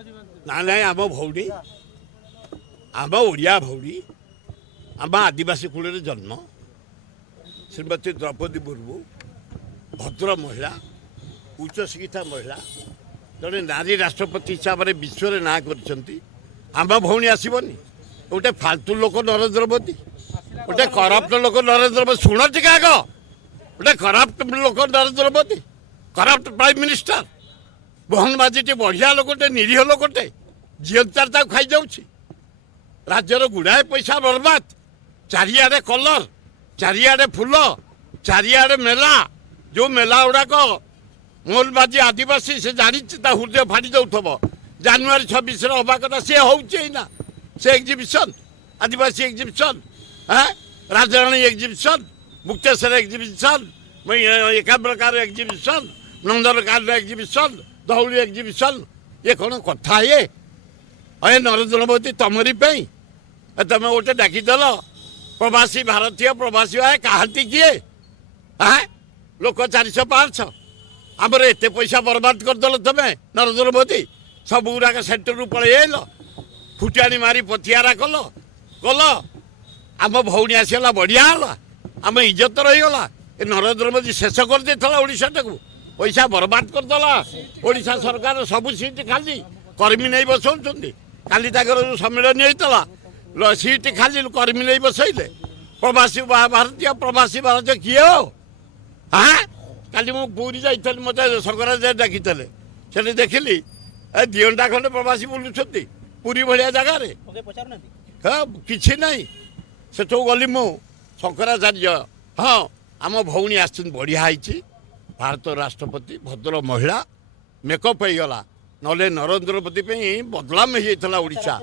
ନା ନାଇଁ ଆମ ଭଉଣୀ ଆମ ଓଡ଼ିଆ ଭଉଣୀ ଆମ ଆଦିବାସୀ କୂଳରେ ଜନ୍ମ ଶ୍ରୀମତୀ ଦ୍ରୌପଦୀ ମୁର୍ମୁ ଭଦ୍ର ମହିଳା ଉଚ୍ଚଶିକ୍ଷିତା ମହିଳା ଜଣେ ନାରୀ ରାଷ୍ଟ୍ରପତି ହିସାବରେ ବିଶ୍ୱରେ ନାଁ କରିଛନ୍ତି। ଆମ ଭଉଣୀ ଆସିବନି? ଗୋଟେ ଫାଲତୁ ଲୋକ ନରେନ୍ଦ୍ର ମୋଦି, ଗୋଟେ କରପ୍ଟ ଲୋକ ନରେନ୍ଦ୍ର ମୋଦି। ଶୁଣ ଟିକେ ଆଗ, ଗୋଟେ କରପ୍ଟ ଲୋକ Narendra Modi, corrupt prime minister. Mohan ମାଝୀଟି ବଢ଼ିଆ ଲୋକଟେ, ନିରୀହ ଲୋକଟେ, ଝିଅ ତାର ତାକୁ ଖାଇଯାଉଛି। ରାଜ୍ୟର ଗୁଡ଼ାଏ ପଇସା ବର୍ବାଦ, ଚାରିଆଡ଼େ କଲର, ଚାରିଆଡ଼େ ଫୁଲ, ଚାରିଆଡ଼େ ମେଲା। ଯେଉଁ ମେଲା ଗୁଡ଼ାକ ମୋହନ ମାଝୀ ଆଦିବାସୀ, ସେ ଜାଣିଛି, ତା ହୃଦୟ ଫାଟି ଯାଉଥିବ। ଜାନୁଆରୀ 26ରେ ହେବା କଥା, ସେ ହେଉଛି ଏଇନା। ସେ ଏକ୍ଜିବିସନ୍, ଆଦିବାସୀ exhibition, Rajarani exhibition, Mukteswar exhibition, ଏକାମ୍ରକାର exhibition, Nandankanan exhibition, Dhauli exhibition. ଇଏ କ'ଣ କଥା? ଏ ନରେନ୍ଦ୍ର ମୋଦି ତମରି ପାଇଁ ତମେ ଗୋଟେ ଡାକିଦେଲ ପ୍ରବାସୀ ଭାରତୀୟ, ପ୍ରବାସୀ କାହାନ୍ତି କିଏ? ଲୋକ 400-500, ଆମର ଏତେ ପଇସା ବର୍ବାଦ କରିଦେଲ ତମେ ନରେନ୍ଦ୍ର ମୋଦି। ସବୁ ଗୁଡ଼ାକ ସେଣ୍ଟରରୁ ପଳେଇ ଆଇଲ, ଫୁଟାଣି ମାରି ପଥିଆରା କଲ। ଆମ ଭଉଣୀ ଆସିଗଲା, ବଢ଼ିଆ ହେଲା, ଆମ ଇଜ୍ଜତ ରହିଗଲା। ଏ ନରେନ୍ଦ୍ର ମୋଦି ଶେଷ କରିଦେଇଥିଲା ଓଡ଼ିଶାଟାକୁ, ପଇସା ବର୍ବାଦ କରିଦେଲା। ଓଡ଼ିଶା ସରକାର ସବୁ ସିଟ୍ ଖାଲି, କର୍ମୀ ନେଇ ବସଉଛନ୍ତି। କାଲି ତାଙ୍କର ଯେଉଁ ସମ୍ମିଳନୀ ହେଇଥିଲା, ସିଟ୍ ଖାଲି, କର୍ମୀ ନେଇ ବସେଇଲେ। ପ୍ରବାସୀ ଭାରତୀୟ, ପ୍ରବାସୀ ଭାରତୀୟ କିଏ ହୋ? କାଲି ମୁଁ ପୁରୀ ଯାଇଥିଲି, ମୋତେ ଶଙ୍କରାଚାର୍ଯ୍ୟ ଡାକିଥିଲେ। ସେଠି ଦେଖିଲି ଦିଅଣ୍ଟା ଖଣ୍ଡେ ପ୍ରବାସୀ ବୁଲୁଛନ୍ତି ପୁରୀ ଭଳିଆ ଜାଗାରେ। କିଛି ନାହିଁ। ସେଠୁ ଗଲି ମୁଁ, ଶଙ୍କରାଚାର୍ଯ୍ୟ, ଆମ ଭଉଣୀ ଆସିଛନ୍ତି, ବଢ଼ିଆ ହେଇଛି, ଭାରତ ରାଷ୍ଟ୍ରପତି, ଭଦ୍ର ମହିଳା, ମେକଅପ୍ ହେଇଗଲା। ନହେଲେ ନରେନ୍ଦ୍ର ମୋଦି ପାଇଁ ବଦନାମ ହେଇଯାଇଥିଲା ଓଡ଼ିଶା।